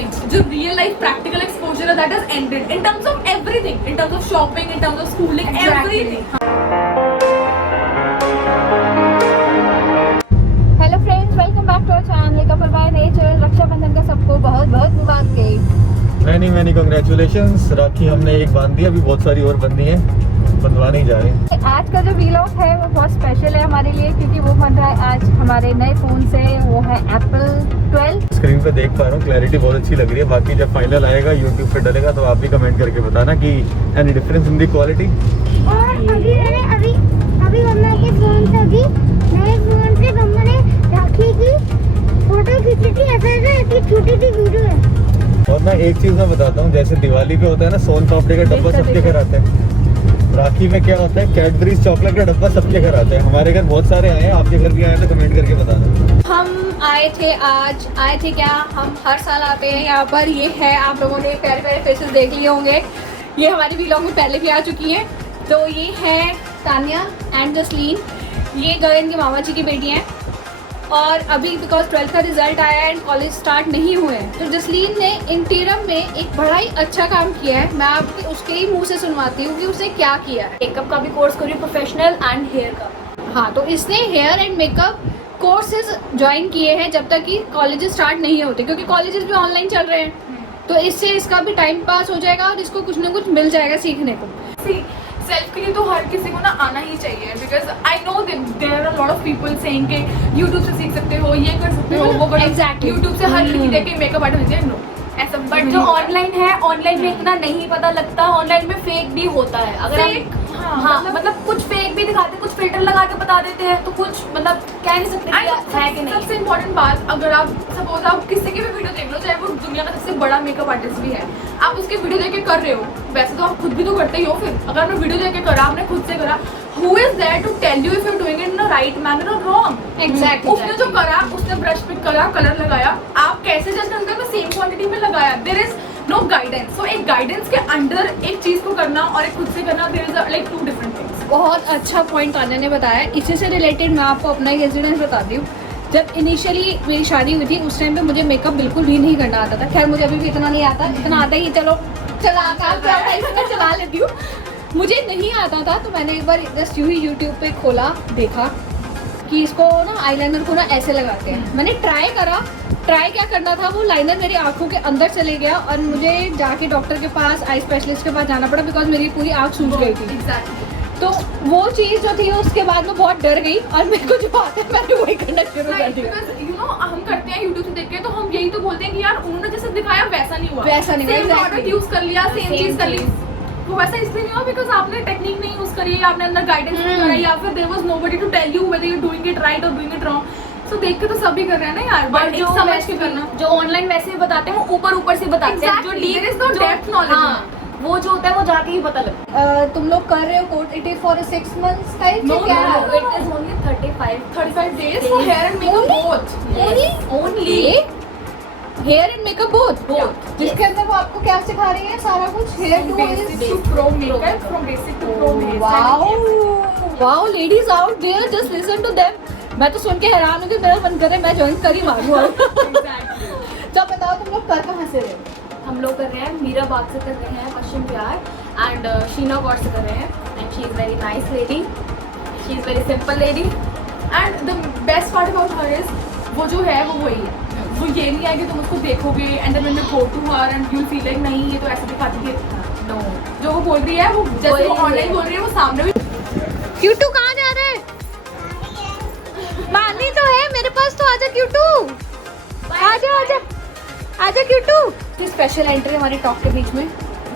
things. जो real life practical exposure है that has ended in terms of everything, in terms of shopping, in terms of schooling, everything. Hello friends, welcome back to our channel couple by nature. Rakshabandhan का सबको बहुत बहुत मुबारक। Many congratulations. राखी हमने एक बांध दी, अभी बहुत सारी और बंदी है, बंधवाने ही जा रहे हैं। आज का जो वीलॉग है वो बहुत स्पेशल है हमारे लिए, क्योंकि वो बन रहा है आज हमारे नए फोन से। वो है एप्पल 12। स्क्रीन पे देख पा रहा हूँ, क्लैरिटी बहुत अच्छी लग रही है। बाकी जब फाइनल आएगा यूट्यूब पे डलेगा तो आप भी कमेंट करके बताना कि any difference in the quality. और अभी मम्मा के फोन से भी नए फोन से मम्मा ने राखी की फोटो खींची थी। ऐसा छोटी सी वीडियो है। और ना एक चीज मैं बताता हूँ, जैसे दिवाली पे होता है ना सोन पापड़ी का डब्बा सबके घर आता है, राखी में क्या होता है कैडबरीज चॉकलेट का डब्बा सबके घर आता है। हमारे घर बहुत सारे आए हैं, आपके घर भी आए तो कमेंट करके बताना। हम आए थे क्या, हम हर साल आते हैं यहाँ पर। ये है, आप लोगों ने प्यारे प्यारे फेसेस देख लिए होंगे, ये हमारे वीलॉग में पहले भी आ चुकी हैं। तो ये है तानिया एंड जसलीन, ये गगन के मामा जी की बेटी हैं। और अभी बिकॉज 12th का रिजल्ट आया है एंड कॉलेज स्टार्ट नहीं हुए हैं, तो जसलीन ने इंटीरियम में एक बड़ा ही अच्छा काम किया है। मैं आपके उसके ही मुंह से सुनवाती हूँ कि उसने क्या किया है। मेकअप का भी कोर्स करी, प्रोफेशनल एंड हेयर का। हाँ, तो इसने hair and makeup courses join किए हैं जब तक कि कॉलेजेस स्टार्ट नहीं होते, क्योंकि कॉलेजेस भी ऑनलाइन चल रहे हैं। तो इससे इसका भी टाइम पास हो जाएगा और इसको कुछ ना कुछ मिल जाएगा सीखने को। सेल्फ के लिए तो हर किसी को ना आना ही चाहिए, because I know there are lot of people saying कि यूट्यूब से सीख सकते हो, ये कर सकते हो, वो कर Exactly. यूट्यूब से हर किसी देख के मेकअप आर्टिस्ट नो ऐसा। बट जो ऑनलाइन है, ऑनलाइन में इतना नहीं पता लगता, ऑनलाइन में फेक भी होता है। अगर Fake, हाँ मतलब कुछ फेक भी दिखाते हैं, कुछ फिल्टर लगा के बता देते हैं, तो कुछ मतलब कह नहीं सकते कि है कि नहीं। सबसे इम्पोर्टेंट बात, अगर आप सपोज आप किसी की भी वीडियो देख लो, चाहे वो दुनिया का सबसे बड़ा मेकअप आर्टिस्ट भी है, आप उसकी वीडियो देख के कर रहे हो, वैसे तो आप खुद भी तो करते ही हो। फिर अगर आपने वीडियो देख के करा, आपने खुद से करा, who is there to tell you if you're doing it in a right manner or wrong? Exactly. उसने जो करा, उसने ब्रश पिक करा, कलर लगाया, आप कैसे जज करते हो? सेम क्वांटिटी में लगाया, there is no guidance. So एक गाइडेंस के अंडर एक चीज को करना और एक खुद से करना, there is like two different things. बहुत अच्छा पॉइंट तान्या ने बताया। इसी से रिलेटेड मैं आपको अपना एक इंसिडेंस बताती हूँ। जब इनिशियली मेरी शादी हुई थी, उस टाइम पे मुझे मेकअप बिल्कुल भी नहीं करना आता था। खैर मुझे अभी भी इतना नहीं आता, इतना आता ही चलो चला लेती हूँ। मुझे नहीं आता था, तो मैंने एक बार जस्ट यूँ ही यूट्यूब पे खोला, देखा कि इसको ना आईलाइनर को ना ऐसे लगाते हैं। मैंने ट्राई क्या करना था, वो लाइनर मेरी आंखों के अंदर चले गया और मुझे जाके डॉक्टर के पास, आई स्पेशलिस्ट के पास जाना पड़ा, बिकॉज मेरी पूरी आंख सूज गई थी। Exactly. तो वो चीज़ जो थी उसके बाद मैं बहुत डर गई और मेरे को जो आता है मैंने वही करना शुरू कर दिया। Because you know हम करते हैं यूट्यूब से देख के, तो हम यही तो बोलते हैं कि यार उन्होंने जैसे दिखाया वैसा नहीं हुआ, वैसा नहीं हुआ, सेम exactly. प्रोडक्ट यूज कर लिया, सेम चीज कर ली, वो वैसा इसलिए नहीं हुआ बिकॉज आपने टेक्निक नहीं यूज करी, आपने अंदर गाइडेंस नहीं करा, या फिर there was nobody to tell you whether you are doing it right और डूइंग इट रॉन्ग। सो देख के तो सभी कर रहे हैं ना यार, बट जो समझ के करना। जो ऑनलाइन वैसे ही बताते हैं, वो ऊपर से बताते हैं। जो Exactly. There is no depth knowledge. हाँ, वो जो होता है वो जाके ही पता लगता है। तुम लोग कर रहे हो course, it is for 6 months type No, क्या no, है? no. It is only 35 days for hair and makeup both. only hair and makeup both. Both. जिसके अंदर वो आपको क्या सिखा रही है? सारा कुछ hair to Basic to pro makeup, from basic to pro makeup. Wow, ladies out there, just listen to them. मैं तो सुन के हैरान हूँ कि मेरा मन कर रहा है मैं ज्वाइन कर ही मारूँ। Exactly. तो बताओ तुम लोग कर कहाँ से रहे हो? हम लोग कर रहे हैं मीरा बाग से कर रहे हैं, पश्चिम बिहार, एंड शीना गौर से कर रहे हैं। And she is very nice lady, she is very simple lady. And the best part about her is वो जो है वो वही है। वो ये नहीं है कि तुम उसको देखोगे and then when you go to her and you'll feel like नहीं ये तो ऐसे दिखाती है। No, जो वो बोल रही है, वो जैसे वो ऑनलाइन बोल रही है, वो सामने भी। क्यूटू कहाँ जा रहे हैं? मानी तो है मेरे पास, तो आजा क्यूटू, आजा क्यूटू। स्पेशल एंट्री हमारी टॉक के बीच में।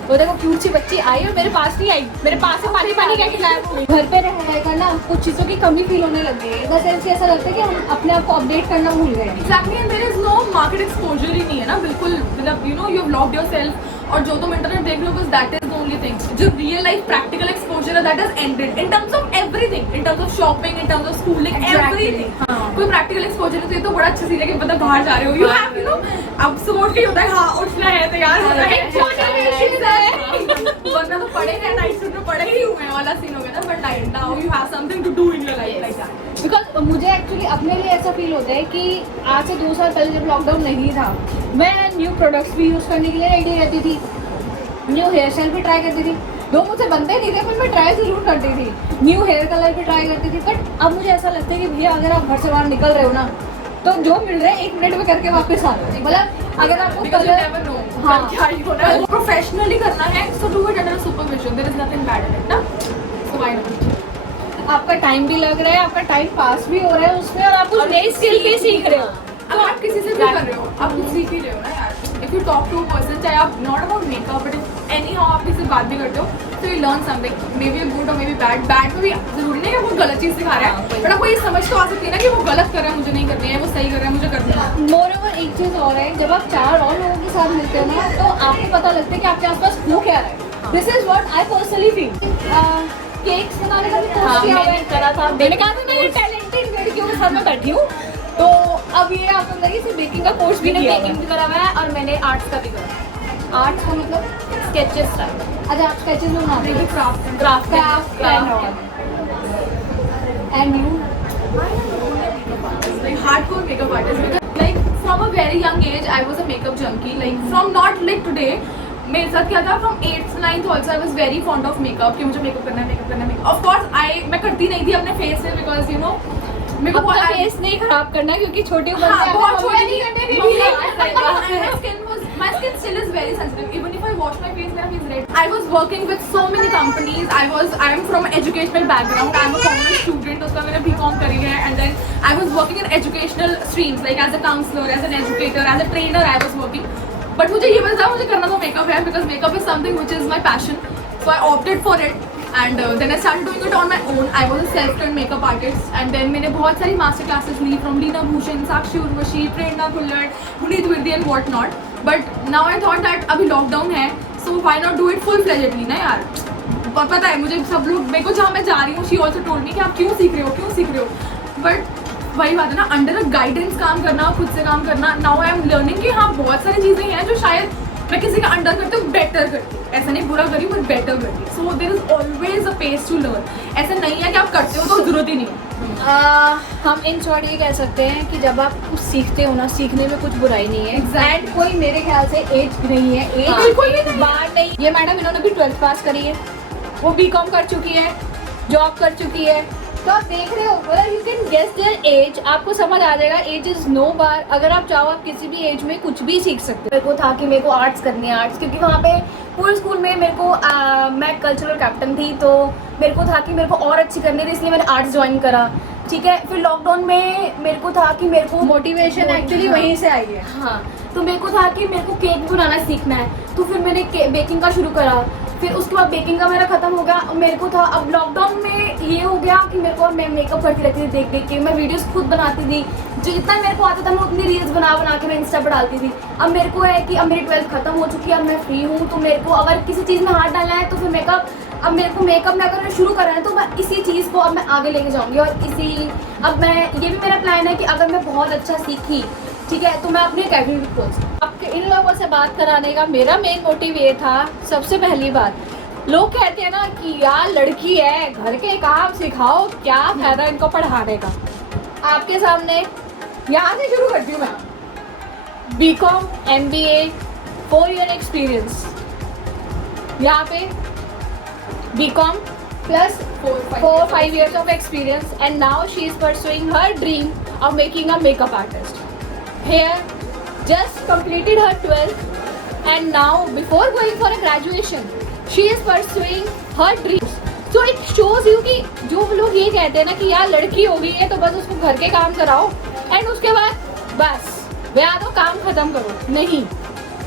वो देखो क्यूट सी बच्ची आई और मेरे पास नहीं आई, मेरे पास से पानी क्या खिलाया वो। घर पे रहकर ना कुछ चीज़ों की कमी फील होने लग गई है। बस ऐसे ऐसा लगता है कि हम अपने आप को अपडेट करना भूल गए। Exactly, and there is no market exposure ही नहीं है ना, बिल्कुल मतलब you know you have locked yourself, और जो तुम इंटरनेट देख लो बस that is the only thing. जो real life practical exposure है that has ended in terms of everything, in terms of shopping, in terms of schooling, everything. कोई practical exposure नहीं, तो ये तो बड़ा अच्छा सी है कि मतलब बाहर जा रहे हो, you have you know अब सुबह उठ के होता है हाँ उठना है, तैयार होना है, motivation है, वरना तो पढ़े हैं नाइट सूट में पढ़े ही हुए हैं वाला सीन हो गया था, but now you have something to do in your life like that. Because मुझे एक्चुअली अपने लिए ऐसा फील होता है कि आज से 2 साल पहले जब लॉकडाउन नहीं था, मैं न्यू प्रोडक्ट्स भी यूज़ करने के लिए रेडी रहती थी, न्यू हेयर स्टाइल भी ट्राई करती थी। दो मुझसे बनते नहीं थे पर मैं ट्राई ज़रूर करती थी, न्यू हेयर कलर भी ट्राई करती थी। बट अब मुझे ऐसा लगता है कि भैया अगर आप घर से बाहर निकल रहे हो ना, तो जो मिल रहा है 1 मिनट में करके वापस आ रहे हो। मतलब अगर आपको कलर, हाँ, प्रोफेशनली करना है so do it under supervision, there is nothing bad in it ना, so why not? आपका टाइम भी लग रहा है, आपका टाइम पास भी हो रहा है उसमें, और आप उस नई स्किल भी सीख रहे हो। तो आप किसी से भी कर रहे हो, आप कुछ सीख ही रहे हो ना यार। If you talk to a person, चाहे आप not about makeup but anyhow आप किसी से बात भी करते हो, तो you learn something, maybe good और मे बी बैड। बैड में भी जरूरी नहीं है वो गलत चीज़ सिखा रहा है, बट आपको ये समझ तो आ सकती है ना कि वो गलत कर रहा है, मुझे नहीं करनी है, वो सही कर रहा है, मुझे करनी है। मोरओवर एक चीज़ और है, जब आप 4 और लोगों के साथ मिलते हो ना, तो आपको पता लगता है कि आपके आसपास हो क्या रहा है। This is what I personally feel. Cakes बनाने का भी कोर्स किया हुआ है, करा था। मैंने कहा था ना ये टैलेंटेड लड़कियों के साथ में बैठी हूँ, तो अब ये आप अंदर ही सिर्फ बेकिंग का कोर्स भी मैंने किया बेकिंग भी करा हुआ है और मैंने आर्ट्स का भी करा। आर्ट्स का मतलब स्केचेस टाइप, अच्छा आप स्केचेस में बनाते हो, craft craft and you like hardcore makeup artist, because like from a very young age I was a makeup junkie, like from not like today, मेरे साथ क्या था, from 8th 9th also I was very fond of makeup, कि मुझे makeup करना है, makeup करना है, मेकअप। of course मैं करती नहीं थी अपने फेस से, because you know मेरे को अपना फेस नहीं खराब करना क्योंकि छोटी उम्र हाँ, में बहुत छोटी नहीं करने करने भी my skin still is very sensitive, even if I wash my face मेरा face red। I was working with so many companies, I am from educational background, I am a commerce student, उसका मैंने BCom करी है, and then I was working in educational streams, like as a counselor, as an educator, as a trainer I was working, but मुझे ये पता था मुझे करना तो makeup है, because makeup is something which is my passion, so I opted for it। And then I started doing it on my own. I was a self-trained makeup artist, and then मैंने बहुत सारी master classes Lee from Leena Bhushan, Sakshi Urvashi, Prerna Kullad, Puneet Virdi and what not. But now I thought that अभी lockdown है, so why not do it full-fledgedly ना यार। पता है मुझे सब लोग, मेरे को जहाँ मैं जा रही हूँ, she also told me कि आप क्यों सीख रहे हो, but वही बात है ना, अंडर अ गाइडेंस काम करना, खुद से काम करना। नाउ आई एम लर्निंग कि हाँ बहुत सारी चीज़ें हैं जो शायद मैं किसी का अंडर करती हूँ, बेटर करती हूँ, ऐसा नहीं बुरा करी बट बेटर करती हूँ। So there is always a pace to learn, ऐसा नहीं है कि आप करते हो तो जरूरत ही नहीं है। हम इन शॉर्ट ये कह सकते हैं कि जब आप कुछ सीखते हो ना, सीखने में कुछ बुराई नहीं है, एंड कोई मेरे ख्याल से एज नहीं है, एज बिल्कुल भी नहीं। बात नहीं। ये मैडम इन्होंने भी 12th पास करी है, वो BCom कर चुकी है, जॉब कर चुकी है, तो आप देख रहे हो, मतलब you can guess their age, आपको समझ आ जाएगा। एज इज नो बार, अगर आप चाहो आप किसी भी एज में कुछ भी सीख सकते मेरे को था कि मेरे को आर्ट्स करनी है, आर्ट्स, क्योंकि वहाँ पे पूरे स्कूल में मेरे को मैं कल्चरल कैप्टन थी, तो मेरे को था कि मेरे को और अच्छी करनी थी, इसलिए मैंने आर्ट्स ज्वाइन करा। ठीक है, फिर लॉकडाउन में मेरे को था कि मेरे को हो। मोटिवेशन एक्चुअली वहीं से आई है। हाँ, तो मेरे को था कि मेरे को केक बनाना सीखना है, तो फिर मैंने बेकिंग का शुरू करा। फिर उसके बाद बेकिंग का मेरा खत्म हो गया, मेरे को था अब लॉकडाउन में ये हो गया कि मेरे को, मैं मेकअप करती रहती थी देख के, मैं वीडियोस खुद बनाती थी, जो इतना मेरे को आता था मैं उतनी रील्स बना के मैं इंस्टा पर डालती थी। अब मेरे को है कि अब मेरी 12th खत्म हो चुकी है, अब मैं फ्री हूँ, तो मेरे को अगर किसी चीज़ में हाथ डालना है तो फिर मेकअप, अब मेरे को मेकअप में अगर शुरू करना है तो मैं इसी चीज़ को अब मैं आगे लेके जाऊँगी। और अब मैं, ये भी मेरा प्लान है कि अगर मैं बहुत अच्छा सीखी, ठीक है, तो मैं अपनी अकेडमी भी खोल सकूँ। आपके इन लोगों से बात कराने का मेरा मेन मोटिव ये था, सबसे पहली बात, लोग कहते हैं ना कि यार लड़की है, घर के काम सिखाओ, क्या फायदा इनको पढ़ाने का। आपके सामने यहाँ से शुरू करती हूँ मैं, BCom MBA 4 year एक्सपीरियंस, यहाँ पे BCom plus 4-5 years of experience, and now she is pursuing her dream of making a makeup artist. Here, just completed her 12th, and now before going for a graduation, she is pursuing her dreams. So it shows you कि जो लोग ये कहते हैं ना कि यार लड़की हो गई है तो बस उसको घर के काम कराओ एंड उसके बाद बस ब्याह दो, काम खत्म करो, नहीं।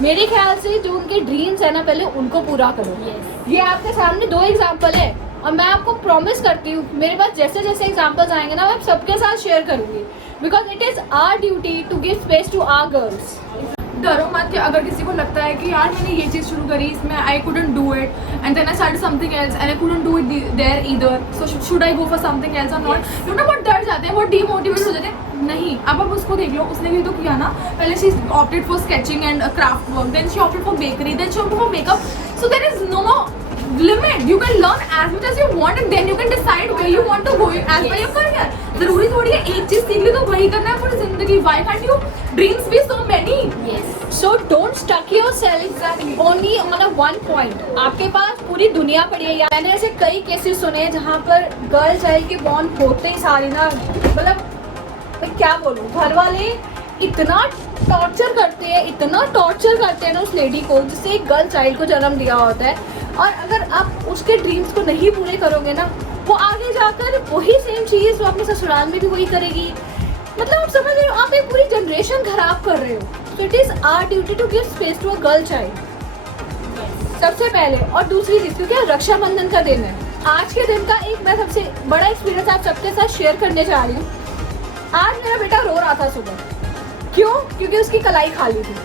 मेरे ख्याल से जो उनके ड्रीम्स है ना, पहले उनको पूरा करो। ये आपके सामने 2 एग्जाम्पल है, और मैं आपको प्रॉमिस करती हूँ मेरे पास जैसे जैसे एग्जाम्पल्स आएंगे ना, मैं सबके साथ शेयर करूँगी, because it is our duty to give space to our girls. डरो मत कि अगर किसी को लगता है कि यार मैंने ये चीज़ शुरू करी, इसमें I couldn't do it and then I start something else and I couldn't do it there either, so should I go for something else और नॉट, यू नो बहुत डर जाते हैं, बहुत डीमोटिवेट हो जाते हैं। नहीं, अब आप उसको देख लो, उसने भी तो किया ना, पहले she opted for sketching and craft work, then she opted for bakery, then she opted for makeup, so there is no limit. You can learn as much as you want and then you can decide where you want to go as per your career. जरूरी थोड़ी है एक चीज सीख ली तो वही करना है पूरी जिंदगी. Why can't you dreams be so many? Yes. So don't stuck yourself only on a one point. आपके पास पूरी दुनिया पड़ी है. या मैंने ऐसे कई केसेस सुने हैं जहाँ पर गर्ल चाइल्ड के बॉर्न होते ही सारी ना, मतलब मैं क्या बोलूँ, घर वाले इतना टॉर्चर करते हैं ना उस लेडी को जिससे एक गर्ल चाइल्ड को जन्म दिया होता है. और अगर आप उसके ड्रीम्स को नहीं पूरे करोगे ना, वो आगे जाकर वही सेम चीज़ वो अपने ससुराल में भी वही करेगी. मतलब आप समझ रहे हो, आप एक पूरी जनरेशन खराब कर रहे हो. So it is our duty to give space to a girl child सबसे पहले. और दूसरी चीज़, क्योंकि रक्षाबंधन का दिन है, आज के दिन का एक मैं सबसे बड़ा एक्सपीरियंस आप सबके साथ शेयर करने जा रही हूँ. आज मेरा बेटा रो रहा था सुबह. क्यों? क्योंकि उसकी कलाई खाली थी.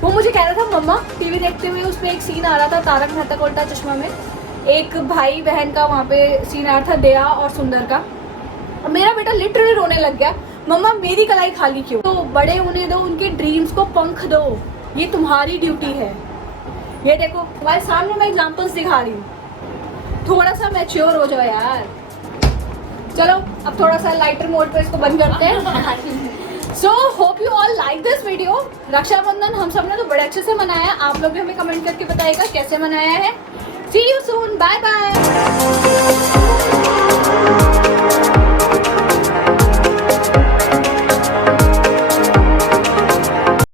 वो मुझे कह रहा था मम्मा, टीवी देखते हुए उसमें एक सीन आ रहा था तारक मेहता का उल्टा चश्मा में, एक भाई बहन का वहाँ पे सीन आ रहा था, दया और सुंदर का. और मेरा बेटा लिटरली रोने लग गया, मम्मा मेरी कलाई खाली क्यों? तो बड़े होने दो, उनके ड्रीम्स को पंख दो, ये तुम्हारी ड्यूटी है. ये देखो तुम्हारे सामने मैं एग्जाम्पल्स दिखा रही हूँ. थोड़ा सा मैच्योर हो जाओ यार. चलो अब थोड़ा सा लाइटर मोड पे इसको बंद करते हैं. So hope you all like this video. Rakshabandhan हम सब ने तो बड़े अच्छे से मनाया. आप लोग भी हमें कमेंट करके बताइएगा कैसे मनाया है. See you soon. Bye bye.